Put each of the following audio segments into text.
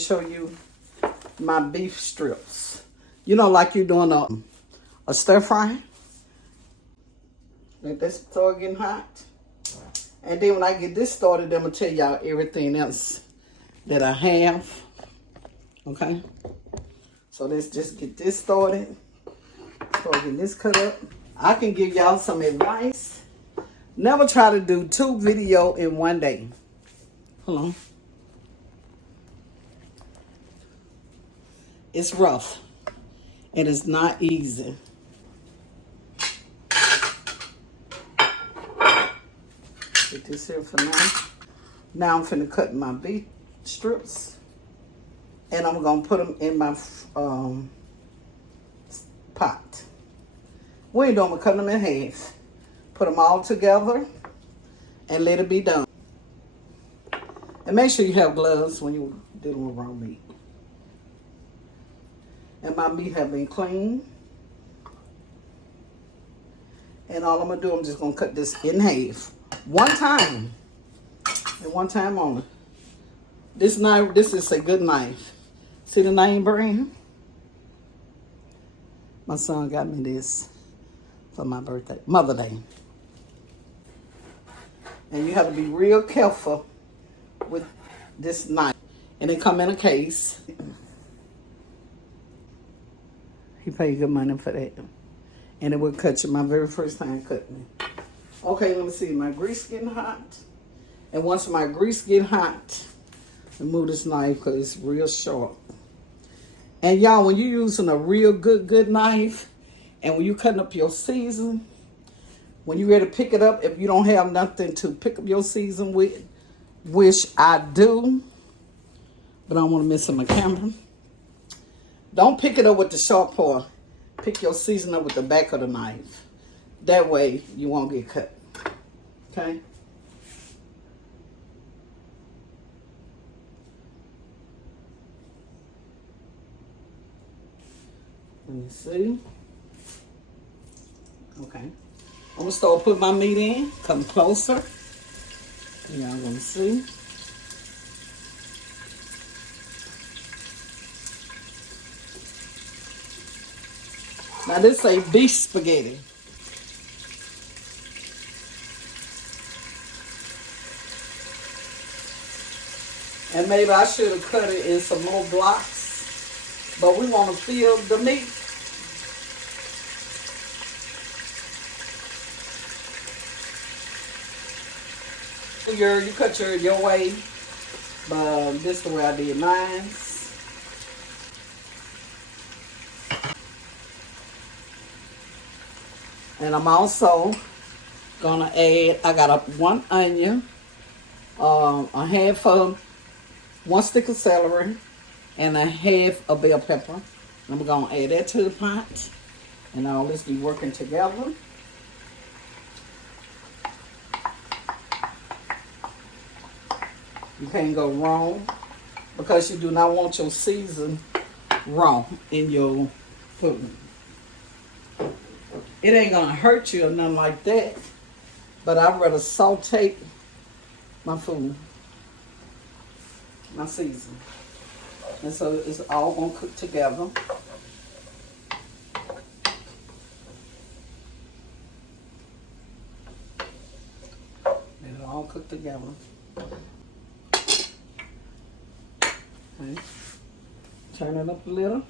show you my beef strips. You know, like you're doing a stir fry. Let this start getting hot. And then when I get this started, I'm going to tell y'all everything else that I have. Okay? So let's just get this started. Start getting this cut up. I can give y'all some advice. Never try to do 2 videos in one day. Hold on. It's rough. And it's not easy. Get this here for now. Now I'm finna cut my beef strips. And I'm gonna put them in my pot. We ain't doing, we're cutting them in half. Put them all together and let it be done. And make sure you have gloves when you're dealing with raw meat. And my meat have been cleaned. And all I'm gonna do, I'm just gonna cut this in half. One time. And one time only. This knife, this is a good knife. See the name brand? My son got me this for my birthday, Mother's Day. And you have to be real careful with this knife. And it come in a case. He paid good money for that. And it would cut you my very first time cutting it. Okay, let me see. My grease getting hot. And once my grease get hot, I move this knife because it's real sharp. And y'all, when you're using a real good knife, and when you cutting up your season, when you ready to pick it up, if you don't have nothing to pick up your season with, which I do, but I don't want to mess up my camera. Don't pick it up with the sharp part. Pick your season up with the back of the knife. That way you won't get cut. Okay? Let me see. Okay. I'm gonna start putting my meat in. Come closer. Y'all gonna see. Now this is beef spaghetti. And maybe I should have cut it in some more blocks. But we want to fill the meat. You cut your way. But this is the way I did mine. And I'm also gonna add, I got 1 onion, a half of 1 stick of celery, and a half of bell pepper. I'm gonna add that to the pot. And all this be working together. You can't go wrong because you do not want your season raw in your food. It ain't gonna hurt you or nothing like that, but I'd rather saute my food, my season. And so it's all gonna cook together. It'll all cook together. Okay. Turn it up a little.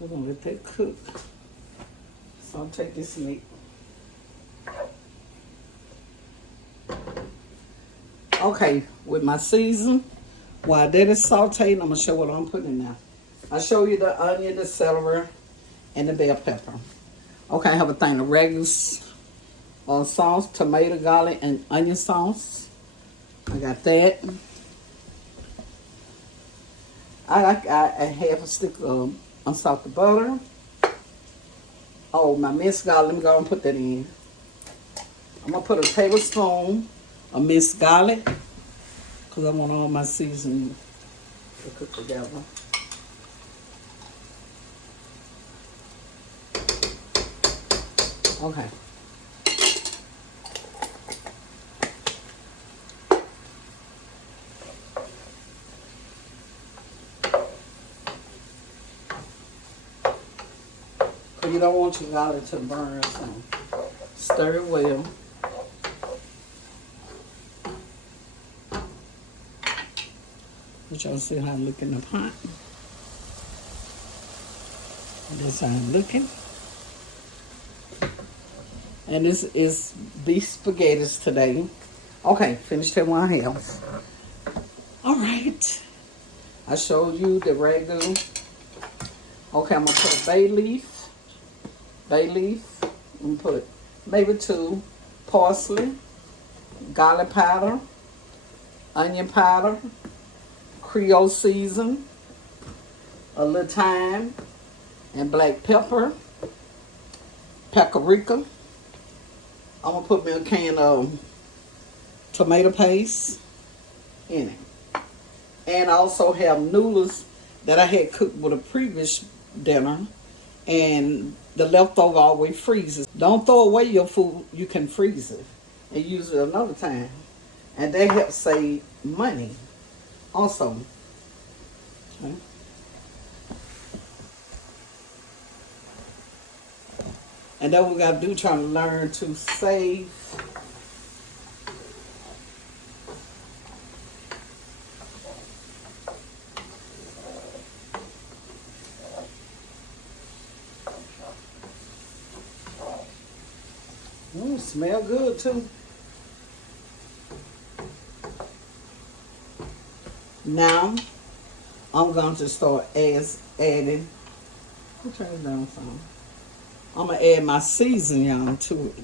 We're gonna let that cook. So I'll take this meat. Okay, with my season, while that is sauteing, I'm gonna show what I'm putting in now. I'll show you the onion, the celery, and the bell pepper. Okay, I have a thing of ragu sauce, tomato, garlic, and onion sauce. I got that. I got a half a stick of unsalted butter. Oh, my minced garlic, let me go and put that in. I'm gonna put a tablespoon of minced garlic because I want all my seasoning to cook together. Okay. you don't want your garlic to burn, so stir it well. Let y'all see how I look in the pot. This how I'm looking. And this is beef spaghettis today. Okay, finish that one else. All right. I showed you the ragu. Okay, I'm gonna put bay leaf. Bay leaf. I'm gonna put maybe 2 parsley, garlic powder, onion powder, creole season, a little thyme, and black pepper, paprika. I'm gonna put me a can of tomato paste in it. And I also have noodles that I had cooked with a previous dinner, and the leftover always freezes. Don't throw away your food, you can freeze it and use it another time. And that helps save money also. Okay. And that's what we gotta do, trying to learn to save. Smell good too. Now, I'm going to start adding, I'll turn it down some. I'm going to add my seasoning to it.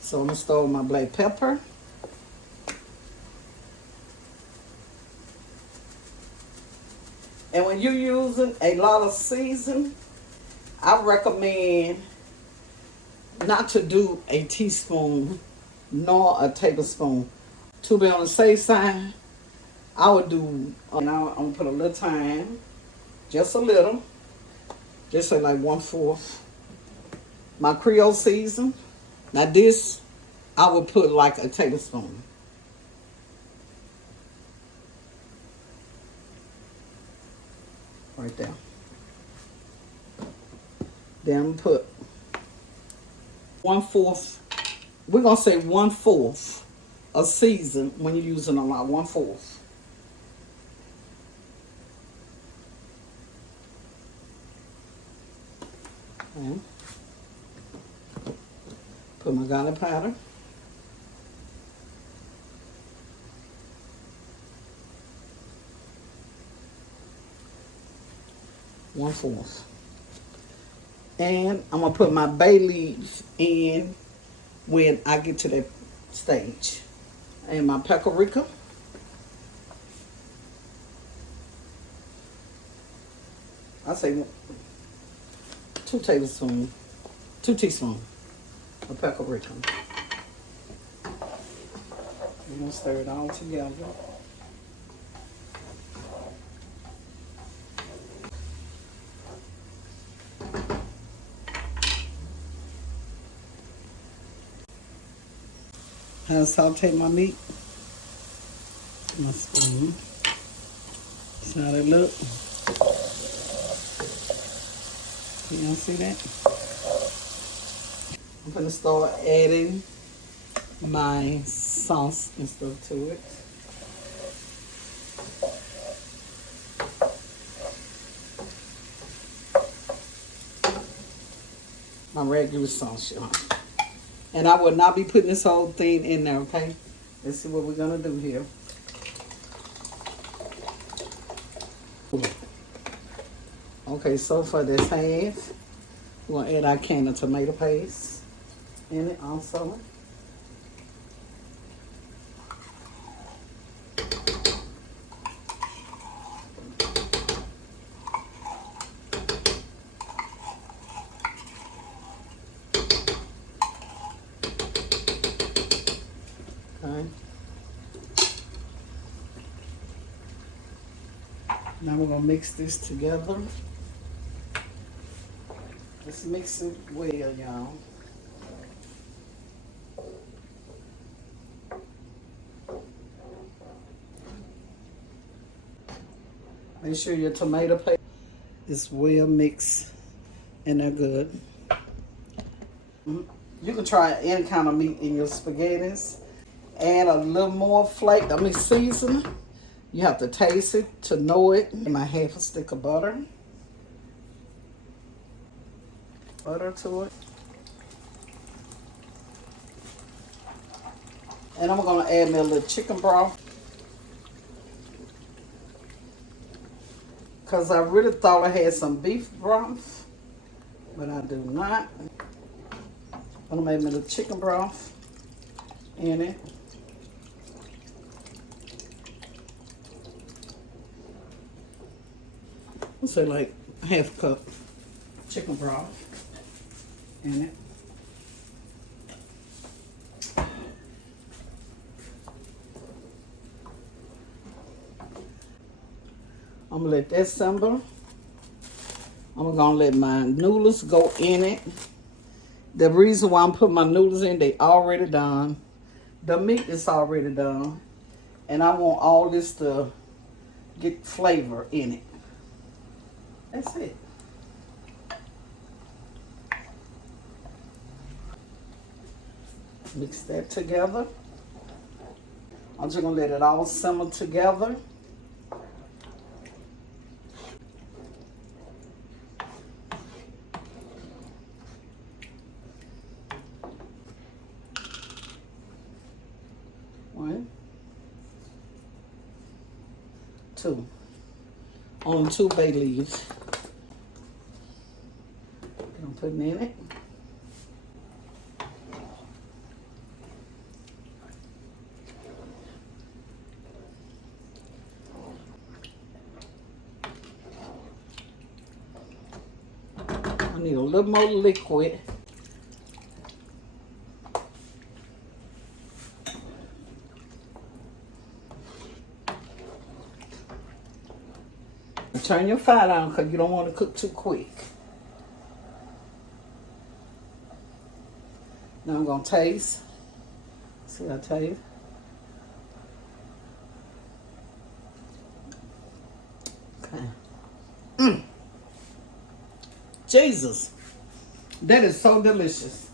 So I'm going to start with my black pepper. And when you're using a lot of season, I recommend not to do a teaspoon nor a tablespoon. To be on the safe side, I would do, and I'm going to put a little thyme, just a little, just say like 1/4. My creole season, now this, I would put like a tablespoon. Right there. Then put 1/4, we're going to say 1/4 a season when you're using a lot, 1/4. Okay. Put my garlic powder. One-fourth. And I'm going to put my bay leaves in when I get to that stage. And my paprika. I say 2 tablespoons, 2 teaspoons of paprika. We're going to stir it all together. I saute my meat. My spoon. See how they look? You don't see that? I'm gonna start adding my sauce and stuff to it. My regular sauce, y'all. And I will not be putting this whole thing in there, okay? Let's see what we're gonna do here. Okay, so for this half, we're gonna add our can of tomato paste in it also. Okay. Now we're gonna mix this together. Let's mix it well, y'all. Make sure your tomato paste is well mixed and they're good. You can try any kind of meat in your spaghettis. Add a little more seasoning. You have to taste it to know it. My half a stick of butter. Butter to it. And I'm gonna add me a little chicken broth. Cause I really thought I had some beef broth, but I do not. I'm gonna make me a little chicken broth in it. I'll say like half a cup chicken broth in it. I'm gonna let that simmer. I'm gonna let my noodles go in it. The reason why I'm putting my noodles in, they already done. The meat is already done. And I want all this to get flavor in it. That's it. Mix that together. I'm just gonna let it all simmer together. One, two. Only 2 bay leaves. I'm putting in it. I need a little more liquid. Turn your fire down because you don't want to cook too quick. Now I'm going to taste. See what I taste? Okay. Jesus. That is so delicious.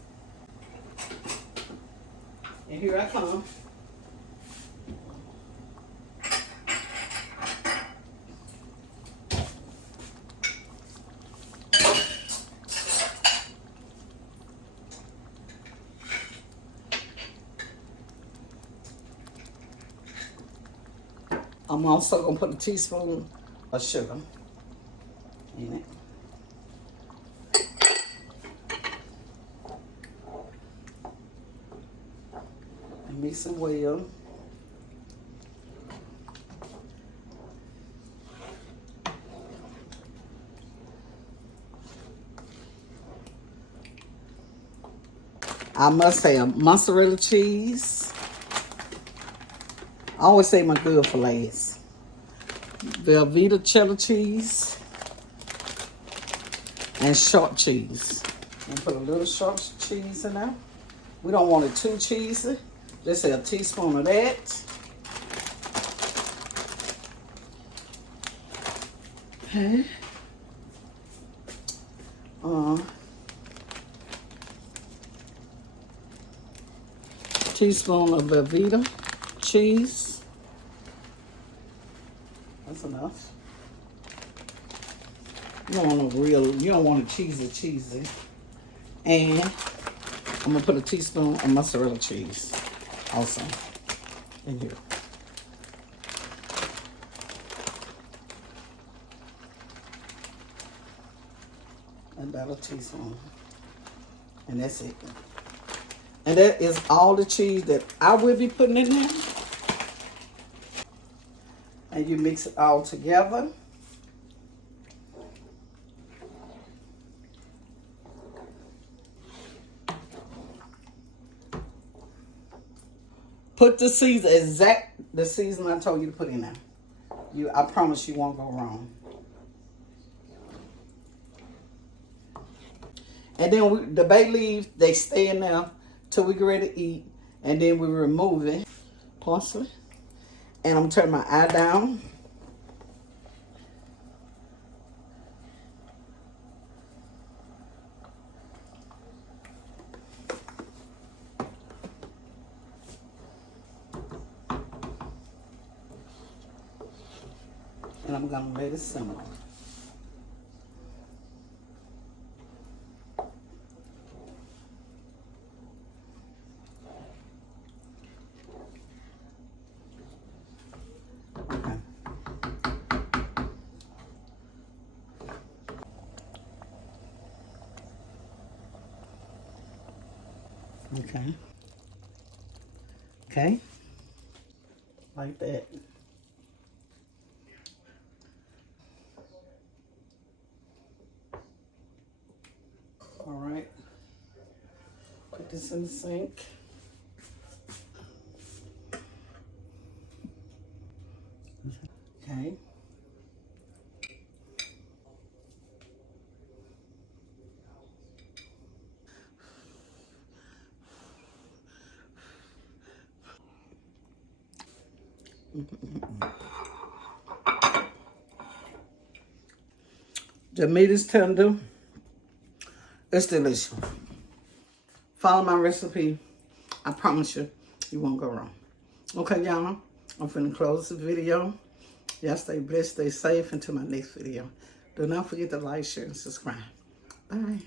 And here I come. I'm also going to put a teaspoon of sugar in it. And mix it well. I must have mozzarella cheese. I always say my good for last. Velvety cheddar cheese. And short cheese. I'm gonna put a little short cheese in there. We don't want it too cheesy. Let's say a teaspoon of that. Okay. Teaspoon of Velveeta cheese. That's enough. You don't want it cheesy. And I'm gonna put a teaspoon of mozzarella cheese also in here. About a teaspoon. And that's it. And that is all the cheese that I will be putting in there. And you mix it all together. Put the season, the season I told you to put in there. I promise you won't go wrong. And then the bay leaves, they stay in there till we get ready to eat. And then we remove it. Parsley. And I'm turning my eye down. And I'm gonna let it simmer. Okay. Okay. Okay. Like that. All right. Put this in the sink. Okay. The meat is tender. It's delicious. Follow my recipe. I promise you, you won't go wrong. Okay, y'all. I'm finna close the video. Y'all stay blessed, stay safe until my next video. Do not forget to like, share, and subscribe. Bye.